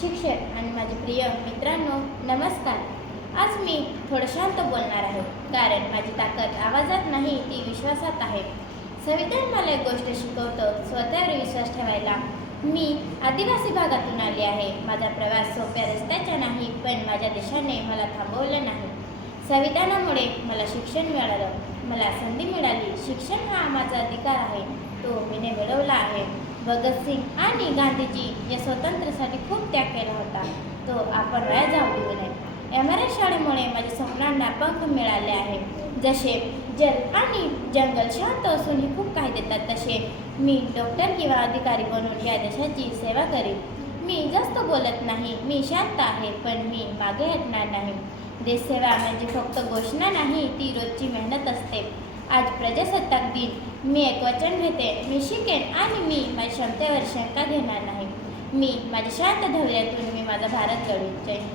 शिक्षक आणि माझे प्रिय मित्रांनो, नमस्कार. आज मी थोडं शांत बोलणार आहे, कारण माझी ताकद आवाजात नाही, ती विश्वासात आहे. संविधान मला एक गोष्ट शिकवतं, स्वतःवर विश्वास ठेवायला. मी आदिवासी भागातून आली आहे. माझा प्रवास सोप्या रस्त्याचा नाही, पण माझ्या देशाने मला थांबवलं नाही. संविधानामुळे मला शिक्षण मिळालं, मला संधी मिळाली. शिक्षण हा माझा अधिकार आहे, तो मीने मिळवला आहे. भगतसिंग आणि गांधीजी या स्वातंत्र्यासाठी खूप त्याग केला होता, तो आपण वाया जाऊ देऊ नये. एमआरएस शाळेमुळे माझ्या स्वप्नांना पंख मिळाले आहे. जसे जल आणि जंगल शांत असूनही खूप काही देतात, तसे मी डॉक्टर किंवा अधिकारी बनून या देशाची सेवा करेन. मी जास्त बोलत नाही, मी शांत आहे, पण मी मागे हटणार नाही. देशसेवा म्हणजे फक्त घोषणा नाही, ती रोजची मेहनत असते. आज प्रजासत्ताक दिन, मी एक वचन घेते, मी शिकेन आणि मी माझ्या क्षमतेवर शंका घेणार नाही. मी माझ्या शांत धैर्यातून मी माझा भारत लढवेन. जय हिंद.